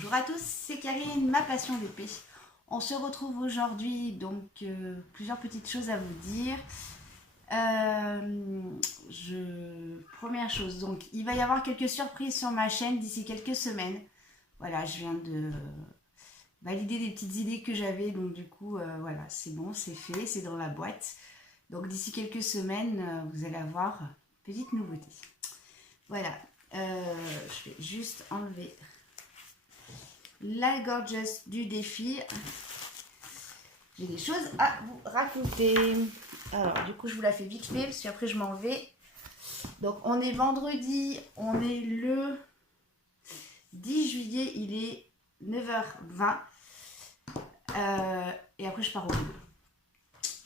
Bonjour à tous, c'est Karine, ma passion d'épée. On se retrouve aujourd'hui, donc plusieurs petites choses à vous dire. Première chose, donc il va y avoir quelques surprises sur ma chaîne d'ici quelques semaines. Voilà, je viens de valider des petites idées que j'avais, donc du coup, voilà, c'est bon, c'est fait, c'est dans la boîte. Donc d'ici quelques semaines, vous allez avoir une petite nouveauté. Voilà, je vais juste enlever la gorgeous du défi. J'ai des choses à vous raconter. Alors, du coup, je vous la fais vite fait parce qu'après, je m'en vais. Donc, on est vendredi, on est le 10 juillet, il est 9h20. Et après, je pars au boulot.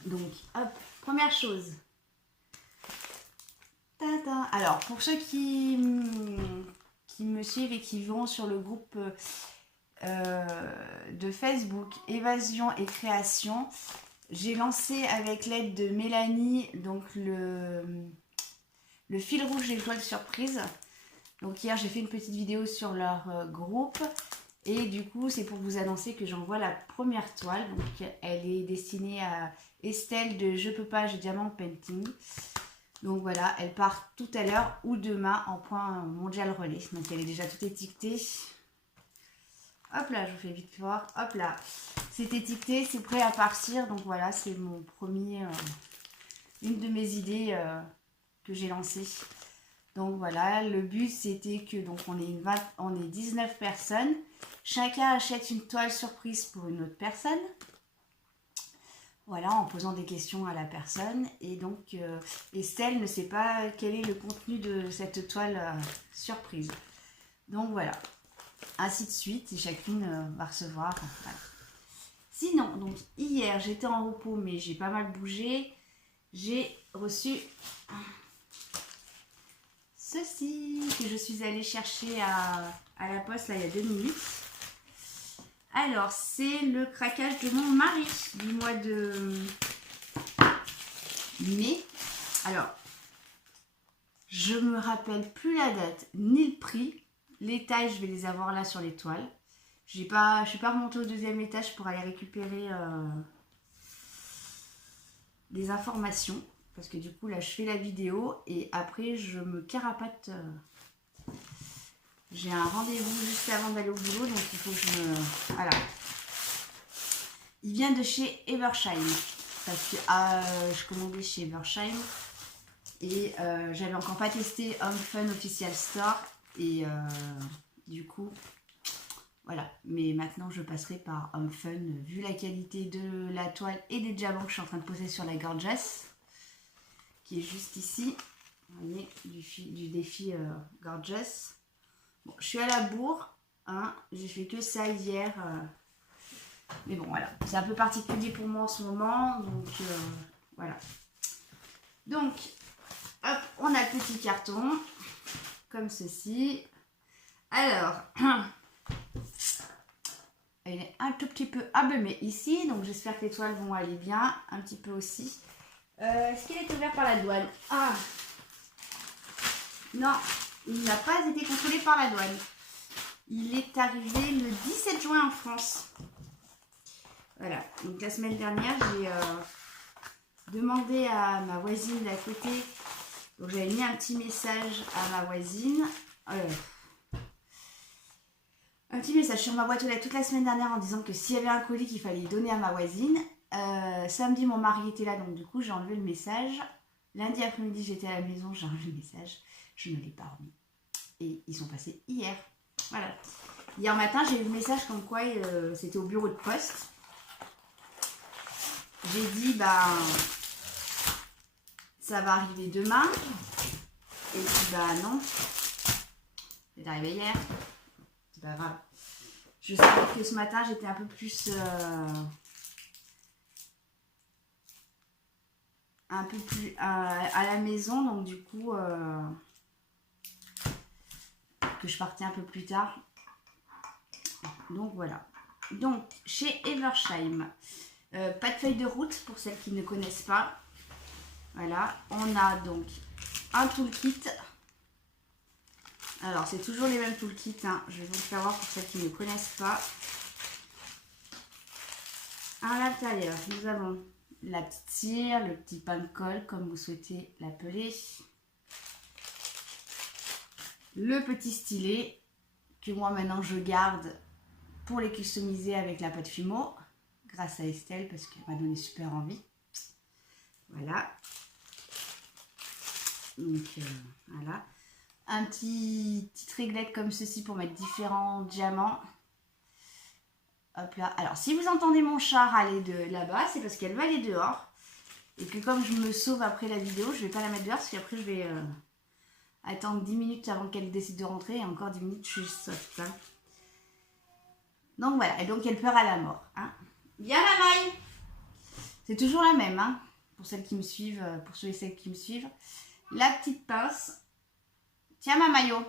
Donc, hop, première chose. Tadam. Alors, pour ceux qui me suivent et qui vont sur le groupe de Facebook Évasion et Création, j'ai lancé avec l'aide de Mélanie donc le fil rouge et l'étoile surprise. Donc hier j'ai fait une petite vidéo sur leur groupe et du coup c'est pour vous annoncer que j'envoie la première toile. Donc elle est destinée à Estelle de Je peux pas, j'ai diamant painting. Donc voilà, elle part tout à l'heure ou demain en point mondial relais. Donc elle est déjà toute étiquetée. Hop là, je vous fais vite voir. Hop là, c'est étiqueté, c'est prêt à partir. Donc voilà, c'est mon premier, une de mes idées que j'ai lancées. Donc voilà, le but c'était que donc on est 19 personnes. Chacun achète une toile surprise pour une autre personne. Voilà, en posant des questions à la personne. Et donc Estelle ne sait pas quel est le contenu de cette toile surprise. Donc voilà. Ainsi de suite, et chacune va recevoir. Voilà. Sinon, donc hier j'étais en repos, mais j'ai pas mal bougé. J'ai reçu ceci que je suis allée chercher à la poste là, il y a 2 minutes. Alors, c'est le craquage de mon mari du mois de mai. Alors, je me rappelle plus la date ni le prix. Les tailles, je vais les avoir là sur les toiles. Je ne suis pas remontée au 2e étage pour aller récupérer des informations. Parce que du coup, là, je fais la vidéo et après, je me carapate. J'ai un rendez-vous juste avant d'aller au boulot, donc il faut que je me... Voilà. Il vient de chez Eversheim. Parce que je commandais chez Eversheim. Et j'avais encore pas testé Home Fun Official Store. Et du coup, voilà. Mais maintenant, je passerai par Home Fun. Vu la qualité de la toile et des diamants que je suis en train de poser sur la Gorgeous, qui est juste ici. Vous voyez, du défi Gorgeous. Bon, je suis à la bourre. Hein, j'ai fait que ça hier. Mais bon, voilà. C'est un peu particulier pour moi en ce moment. Donc, voilà. Donc, hop, on a le petit carton. Comme ceci. Alors, elle est un tout petit peu abîmée ici, donc j'espère que les toiles vont aller bien, un petit peu aussi. Est-ce qu'il est ouvert par la douane? Ah, non, il n'a pas été contrôlé par la douane. Il est arrivé le 17 juin en France. Voilà, donc la semaine dernière, j'ai demandé à ma voisine d'à côté. Donc j'avais mis un petit message à ma voisine. Un petit message sur ma boîte aux lettres toute la semaine dernière en disant que s'il y avait un colis qu'il fallait donner à ma voisine. Samedi, mon mari était là, donc du coup, j'ai enlevé le message. Lundi après-midi, j'étais à la maison, j'ai enlevé le message. Je ne l'ai pas remis. Et ils sont passés hier. Voilà. Hier matin, j'ai eu le message comme quoi c'était au bureau de poste. J'ai dit, bah... ça va arriver demain. Et puis bah non. C'est arrivé hier. C'est pas grave. Je savais que ce matin j'étais un peu plus à la maison, donc du coup que je partais un peu plus tard. Donc voilà. Donc chez Eversheim, pas de feuille de route pour celles qui ne connaissent pas. Voilà, on a donc un toolkit Alors, c'est toujours les mêmes toolkits, hein. Je vais vous le faire voir pour ceux qui ne connaissent pas. À l'intérieur, nous avons la petite cire, le petit pain de colle, comme vous souhaitez l'appeler. Le petit stylet, que moi maintenant je garde pour les customiser avec la pâte Fimo, grâce à Estelle, parce qu'elle m'a donné super envie. Voilà. Donc, voilà. Un petite réglette comme ceci pour mettre différents diamants. Hop là. Alors, si vous entendez mon chat râler de là-bas, c'est parce qu'elle va aller dehors. Et que comme je me sauve après la vidéo, je vais pas la mettre dehors, parce qu'après je vais attendre 10 minutes avant qu'elle décide de rentrer. Et encore 10 minutes, je suis soft. Hein. Donc voilà. Et donc, elle pleure à la mort. Hein. Bien la maille. C'est toujours la même, hein, pour celles qui me suivent, pour ceux et celles qui me suivent. La petite pince. Tiens ma maillot.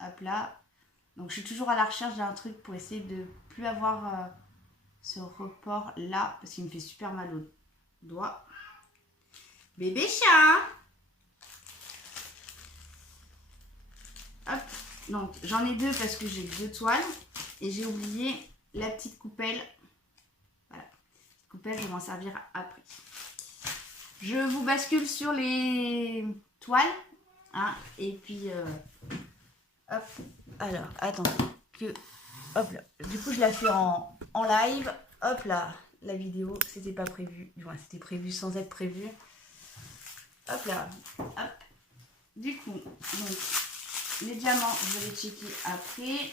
Hop là. Donc je suis toujours à la recherche d'un truc pour essayer de plus avoir ce report là. Parce qu'il me fait super mal au doigt. Bébé chat. Hop. Donc j'en ai deux parce que j'ai deux toiles. Et j'ai oublié la petite coupelle. Voilà. Cette coupelle, je vais m'en servir après. Je vous bascule sur les toiles. Hein, et puis, hop, alors, attendez, hop là, du coup je la fais en live, hop là, la vidéo, c'était pas prévu, du moins c'était prévu sans être prévu, hop là, hop, du coup, donc, les diamants, je vais les checker après,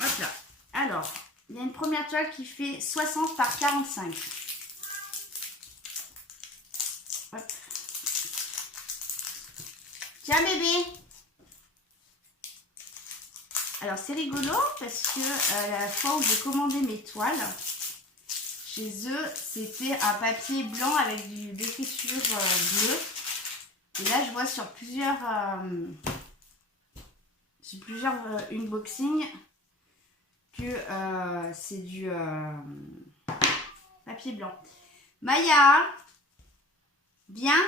hop là, alors, il y a une première toile qui fait 60 par 45, hop. Tiens bébé. Alors c'est rigolo parce que la fois où j'ai commandé mes toiles, chez eux c'était un papier blanc avec des écritures bleues. Et là je vois sur plusieurs unboxings que c'est du papier blanc. Maya, viens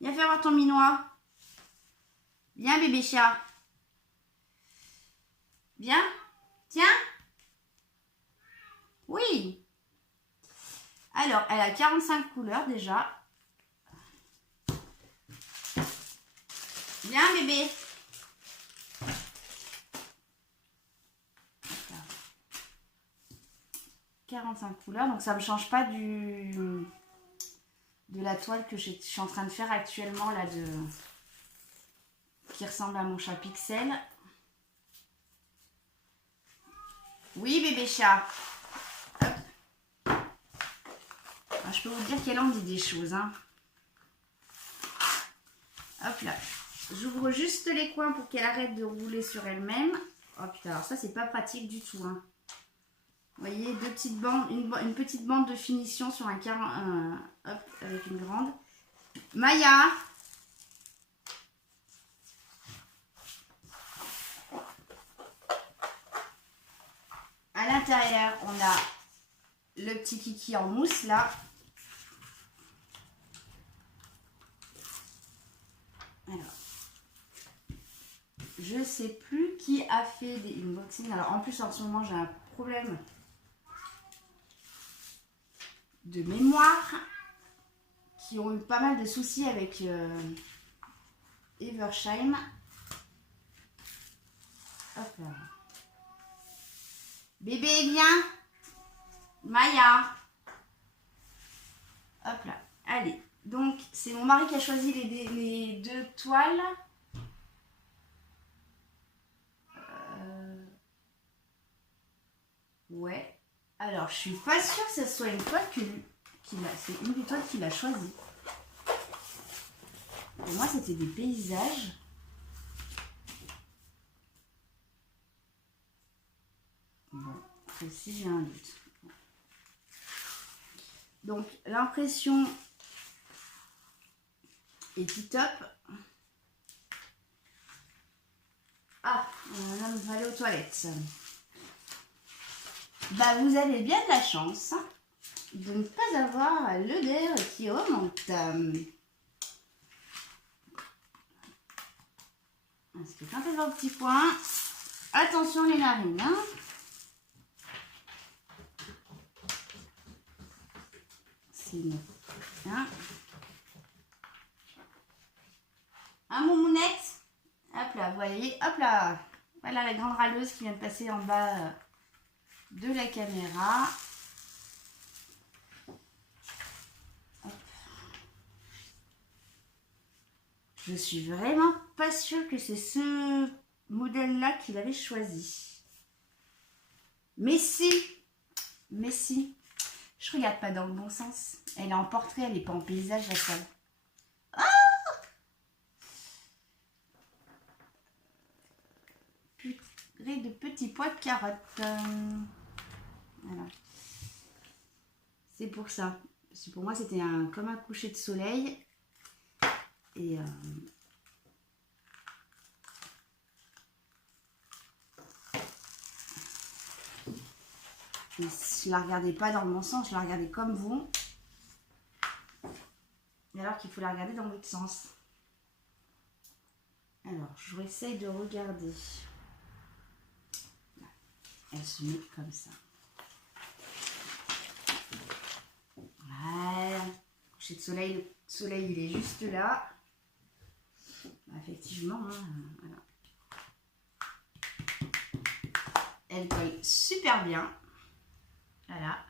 faire voir ton minois. Viens bébé chat. Viens. Tiens. Oui. Alors, elle a 45 couleurs déjà. Viens bébé. Voilà. 45 couleurs, donc ça ne me change pas de la toile que je suis en train de faire actuellement là qui ressemble à mon chat Pixel. Oui bébé chat. Hop. Alors, je peux vous dire qu'elle en dit des choses. Hein. Hop là. J'ouvre juste les coins pour qu'elle arrête de rouler sur elle-même. Oh putain, alors ça c'est pas pratique du tout. Hein. Vous voyez, deux petites bandes, une petite bande de finition sur un 40, hop, avec une grande. Maya. À l'intérieur, on a le petit kiki en mousse là. Alors, je sais plus qui a fait des unboxings. Alors en plus en ce moment j'ai un problème de mémoire, qui ont eu pas mal de soucis avec Eversheim. Hop là. Bébé, viens. Maya. Hop là. Allez. Donc, c'est mon mari qui a choisi les deux toiles. Ouais. Alors, je suis pas sûre que ce soit une toile c'est une des toiles qu'il a choisie. Pour moi, c'était des paysages. Bon, celle-ci, j'ai un doute. Donc, l'impression est tip-top. Ah, on va aller aux toilettes. Bah, vous avez bien de la chance de ne pas avoir l'odeur qui remonte. Parce que quand elle va au petit point, attention les narines. Hein. C'est bon. Hein. Un moumounette. Hop là, vous voyez, hop là. Voilà la grande râleuse qui vient de passer en bas de la caméra. Hop. Je suis vraiment pas sûre que c'est ce modèle-là qu'il avait choisi. Mais si, je regarde pas dans le bon sens. Elle est en portrait, elle n'est pas en paysage la salle. Purée de petits pois de carottes. Voilà. C'est pour ça. Parce que pour moi, c'était comme un coucher de soleil. Et je la regardais pas dans le bon sens, je la regardais comme vous. Alors qu'il faut la regarder dans l'autre sens. Alors, je vais essayer de regarder. Elle se met comme ça. Voilà. Coucher de soleil, le soleil il est juste là. Effectivement, hein, voilà. Elle colle super bien. Voilà.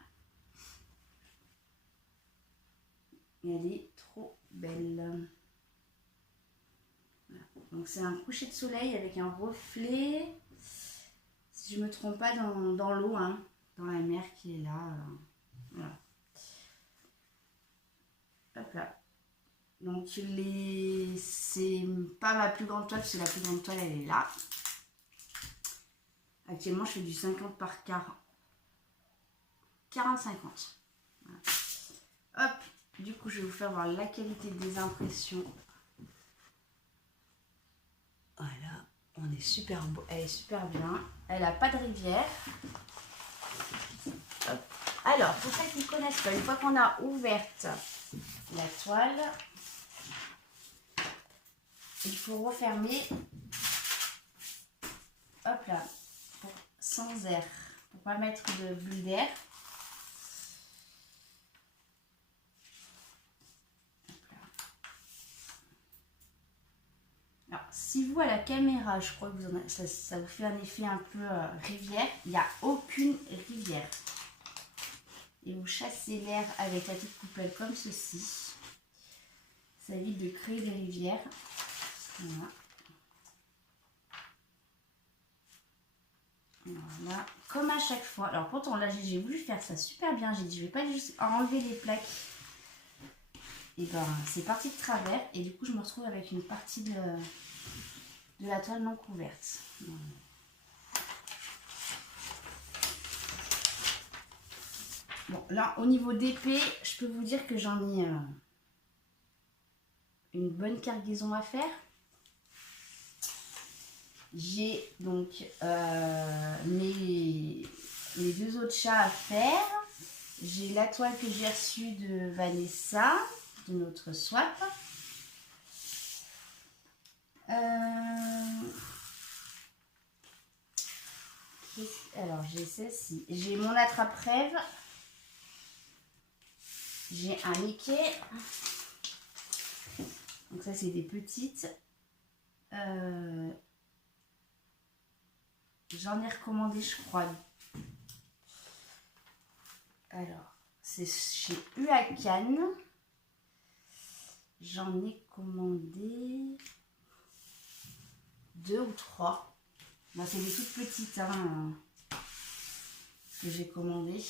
Et elle est trop belle. Voilà. Donc c'est un coucher de soleil avec un reflet. Si je ne me trompe pas dans l'eau, hein, dans la mer qui est là. Voilà. Hop là. Donc c'est pas ma plus grande toile, c'est la plus grande toile, elle est là. Actuellement, je fais du 50 par 40-50. Voilà. Hop, du coup, je vais vous faire voir la qualité des impressions. Voilà, on est super beau, elle est super bien. Elle n'a pas de rivière. Hop. Alors, pour ceux qui ne connaissent pas, une fois qu'on a ouverte la toile, il faut refermer. Hop là, sans air, pour pas mettre de bulle d'air. Alors, si vous à la caméra, je crois que ça vous fait un effet un peu rivière, il n'y a aucune rivière. Et vous chassez l'air avec la petite coupelle comme ceci. Ça évite de créer des rivières. Voilà. Voilà, comme à chaque fois. Alors pourtant là j'ai voulu faire ça super bien. J'ai dit je vais pas juste enlever les plaques. Et ben c'est parti de travers. Et du coup je me retrouve avec une partie de la toile non couverte. Voilà. Bon là au niveau d'épée, je peux vous dire que j'en ai une bonne cargaison à faire. J'ai donc mes deux autres chats à faire. J'ai la toile que j'ai reçue de Vanessa, de notre swap. Alors j'ai celle-ci. J'ai mon attrape-rêve. J'ai un Mickey. Donc ça c'est des petites. J'en ai recommandé, je crois. Alors, c'est chez Uacan. J'en ai commandé 2 ou 3. Ben, c'est des toutes petites hein, que j'ai commandées.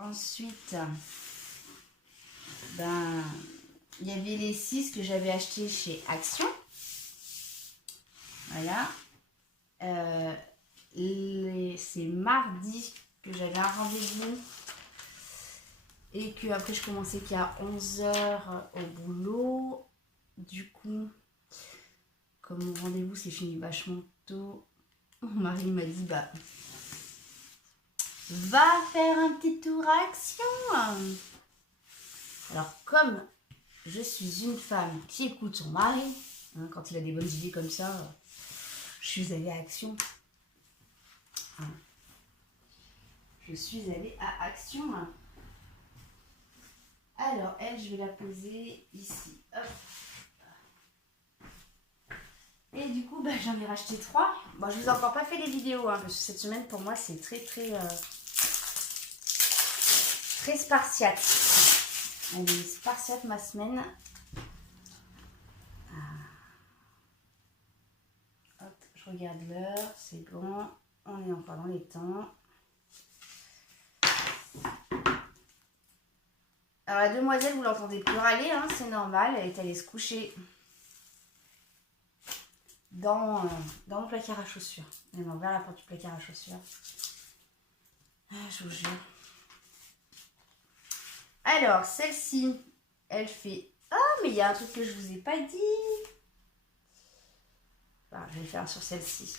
Ensuite, ben, il y avait les 6 que j'avais achetés chez Action. Voilà. C'est mardi que j'avais un rendez-vous et que après je commençais qu'à 11 h au boulot. Du coup, comme mon rendez-vous s'est fini vachement tôt, mon mari m'a dit bah va faire un petit tour à Action. Alors, comme je suis une femme qui écoute son mari, hein, quand il a des bonnes idées comme ça, je suis allée à Action. Hein. Je suis allée à Action. Alors, elle, je vais la poser ici. Hop. Et du coup, bah, j'en ai racheté 3. Bon, je vous ai encore pas fait les vidéos, hein, parce que cette semaine, pour moi, c'est très spartiate. Elle est spartiate, ma semaine. Hop, je regarde l'heure, c'est bon. On est encore dans les temps. Alors, la demoiselle, vous l'entendez plus râler, hein, c'est normal. Elle est allée se coucher dans mon placard à chaussures. Elle m'a ouvert la porte du placard à chaussures. Ah, je vous jure. Alors, celle-ci, elle fait... Ah, mais il y a un truc que je vous ai pas dit. Enfin, je vais le faire sur celle-ci.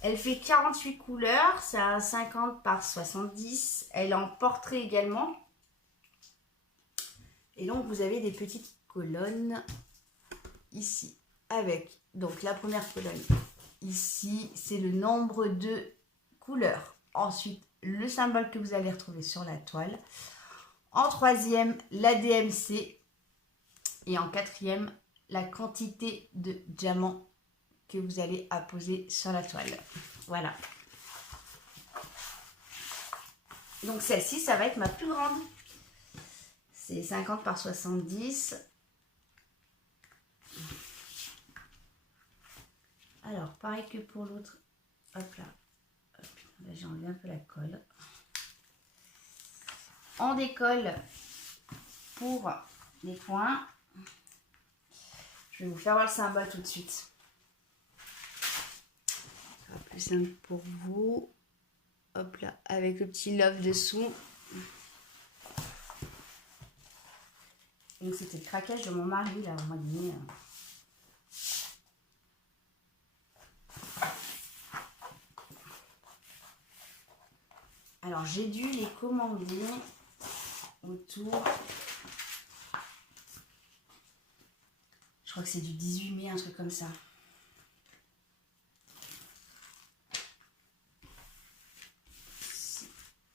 Elle fait 48 couleurs. C'est un 50 par 70. Elle est en portrait également. Et donc, vous avez des petites colonnes ici. Avec, donc, la première colonne ici, c'est le nombre de couleurs. Ensuite, le symbole que vous allez retrouver sur la toile. En troisième, la DMC. Et en quatrième, la quantité de diamants que vous allez apposer sur la toile. Voilà. Donc celle-ci, ça va être ma plus grande. C'est 50 par 70. Alors, pareil que pour l'autre. Hop là. Hop, là, j'ai enlevé un peu la colle. On décolle pour les points. Je vais vous faire voir le symbole tout de suite. Ça sera plus simple pour vous. Hop là, avec le petit love dessous. Donc c'était le craquage de mon mari là au mois de mai. Alors j'ai dû les commander autour. Je crois que c'est du 18 mai, un truc comme ça.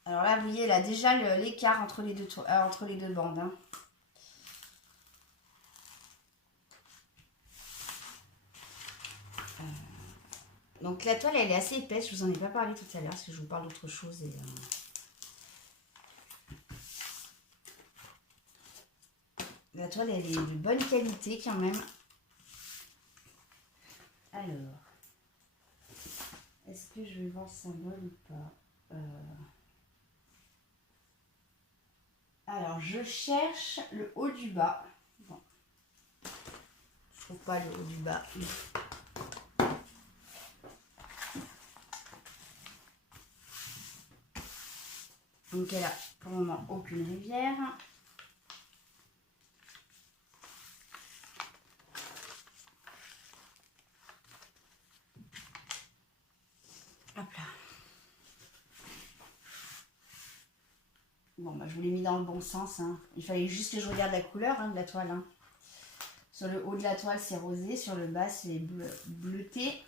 Alors là, vous voyez, là déjà l'écart entre les deux bandes. Hein. Donc la toile, elle est assez épaisse. Je vous en ai pas parlé tout à l'heure, parce que je vous parle d'autre chose. Et, la toile, elle est de bonne qualité quand même. Alors, est-ce que je vais voir le symbole ou pas Alors, je cherche le haut du bas. Bon. Je trouve pas le haut du bas. Donc, elle a pour le moment aucune rivière. Hop là. Bon, bah, je vous l'ai mis dans le bon sens. Hein. Il fallait juste que je regarde la couleur de la toile. Hein. Sur le haut de la toile, c'est rosé. Sur le bas, c'est bleuté.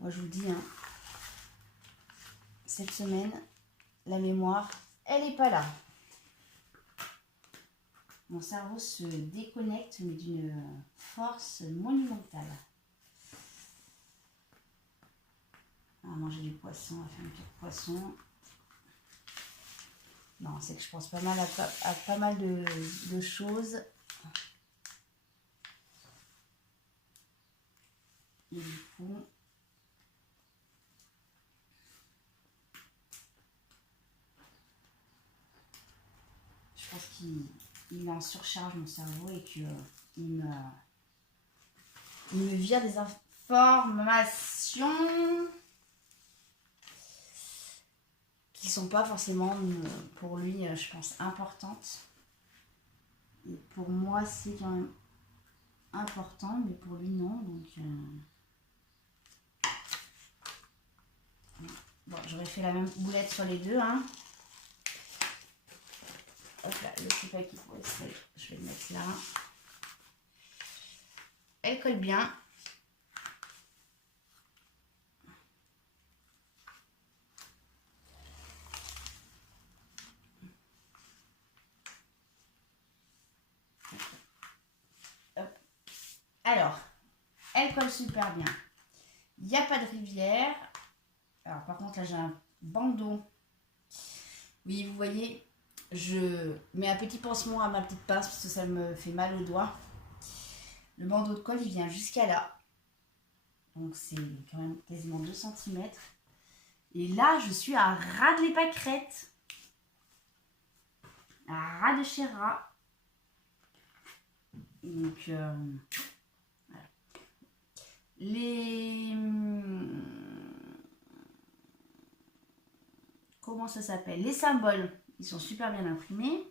Moi, je vous dis, hein, cette semaine, la mémoire, elle n'est pas là. Mon cerveau se déconnecte, mais d'une force monumentale. À manger du poisson, à faire un peu de poisson. Non, c'est que je pense pas mal à pas mal de choses. Et du coup, je pense qu'il en surcharge mon cerveau et qu'il me vire des informations qui sont pas forcément pour lui, je pense, importantes. Et pour moi, c'est quand même important, mais pour lui, non. Donc, bon, j'aurais fait la même boulette sur les deux. Hein. Hop là, le petit paquet, je vais le mettre là. Elle colle bien. Hop. Alors, elle colle super bien. Il n'y a pas de rivière. Alors par contre là j'ai un bandeau. Oui, vous voyez, je mets un petit pansement à ma petite pince parce que ça me fait mal au doigt. Le bandeau de colle il vient jusqu'à là. Donc c'est quand même quasiment 2 cm. Et là je suis à ras de les pâquerettes. À ras de chez ras. Donc voilà. Comment ça s'appelle? Les symboles, ils sont super bien imprimés.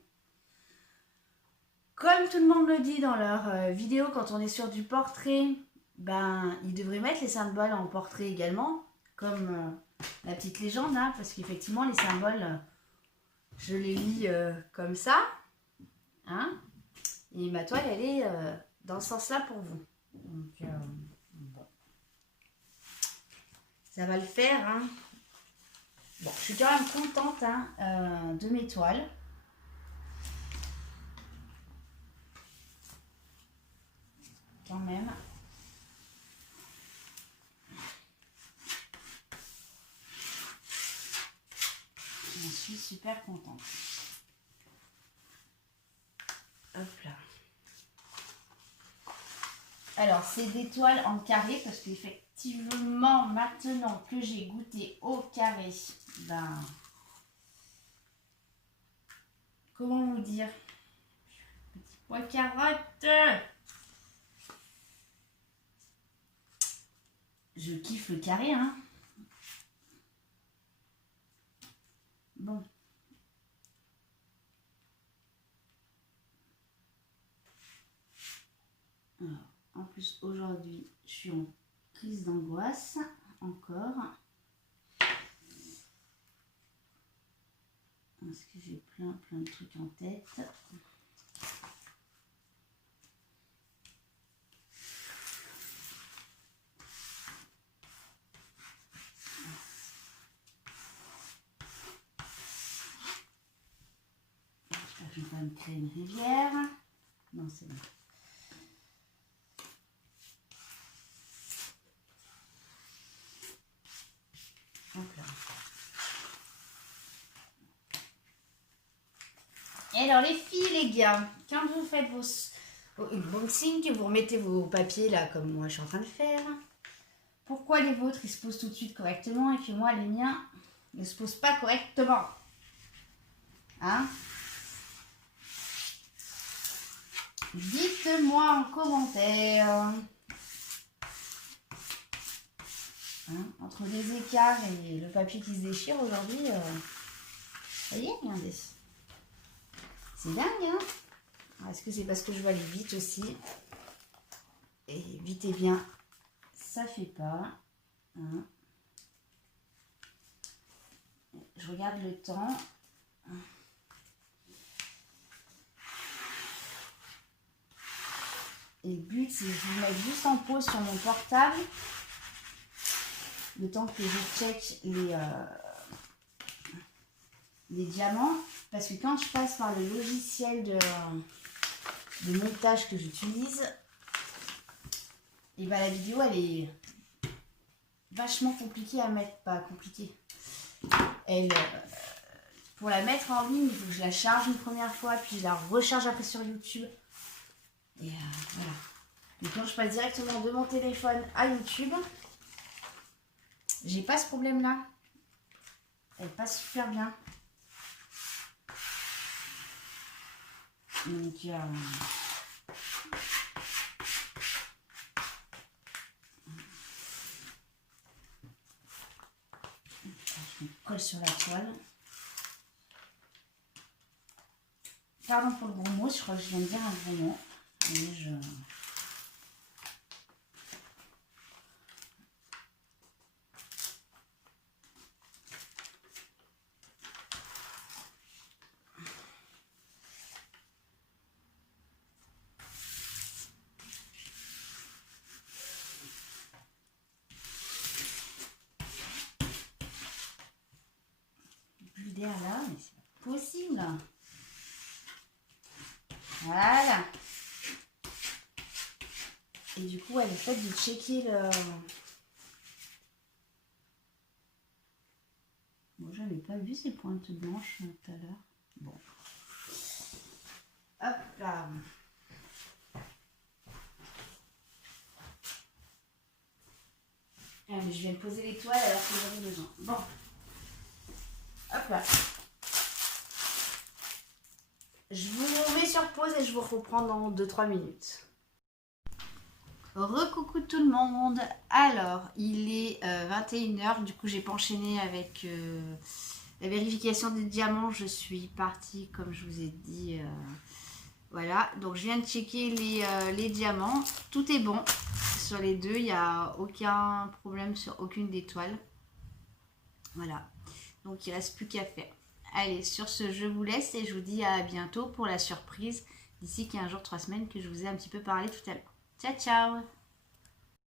Comme tout le monde le dit dans leurs vidéos, quand on est sur du portrait, ben, ils devraient mettre les symboles en portrait également, comme la petite légende, hein, parce qu'effectivement, les symboles, je les lis comme ça. Hein, et ma toile, elle est dans ce sens-là pour vous. Donc, bon. Ça va le faire, hein. Bon, je suis quand même contente hein, de mes toiles. Quand même. Je suis super contente. Hop là. Alors, c'est des toiles en carré parce qu'effectivement, maintenant que j'ai goûté au carré, ben, comment vous dire, petit pois carotte, je kiffe le carré, hein. Bon. Alors, en plus, aujourd'hui, je suis en crise d'angoisse, encore. Parce que j'ai plein de trucs en tête. Je vais quand même créer une rivière. Non, c'est bon. Hop là. Et alors les filles, les gars, quand vous faites vos unboxing, que vous remettez vos papiers là, comme moi je suis en train de faire, pourquoi les vôtres ils se posent tout de suite correctement et que moi les miens ne se posent pas correctement? Hein? Dites-moi en commentaire. Hein? Entre les écarts et le papier qui se déchire aujourd'hui, ça y est, regardez. C'est dingue, hein? Est-ce que c'est parce que je veux aller vite aussi? Et vite et bien, ça fait pas. Hein? Je regarde le temps. Et le but, c'est de vous mettre juste en pause sur mon portable. Le temps que je check les diamants. Parce que quand je passe par le logiciel de montage que j'utilise, et ben la vidéo, elle est vachement compliquée à mettre. Pas compliquée. Pour la mettre en ligne, il faut que je la charge une première fois, puis je la recharge après sur YouTube. Et voilà. Donc quand je passe directement de mon téléphone à YouTube, j'ai pas ce problème là. Elle passe super bien. Donc je me colle sur la toile. Pardon pour le gros mot, je crois que je viens de dire un gros mot. Mais je... lumière là, mais c'est pas possible. Voilà. Et du coup, le fait de checker le... Bon, j'avais pas vu ces pointes blanches tout à l'heure. Bon. Hop là. Ah, mais je viens de poser l'étoile alors que j'en ai besoin. Bon. Hop là. Je vous mets sur pause et je vous reprends dans 2-3 minutes. Recoucou tout le monde. Alors, il est 21h. Du coup, j'ai pas enchaîné avec la vérification des diamants. Je suis partie, comme je vous ai dit. Voilà. Donc, je viens de checker les diamants. Tout est bon sur les deux. Il n'y a aucun problème sur aucune des toiles. Voilà. Donc, il ne reste plus qu'à faire. Allez, sur ce, je vous laisse et je vous dis à bientôt pour la surprise d'ici 15 jours, 3 semaines que je vous ai un petit peu parlé tout à l'heure. Ciao, ciao!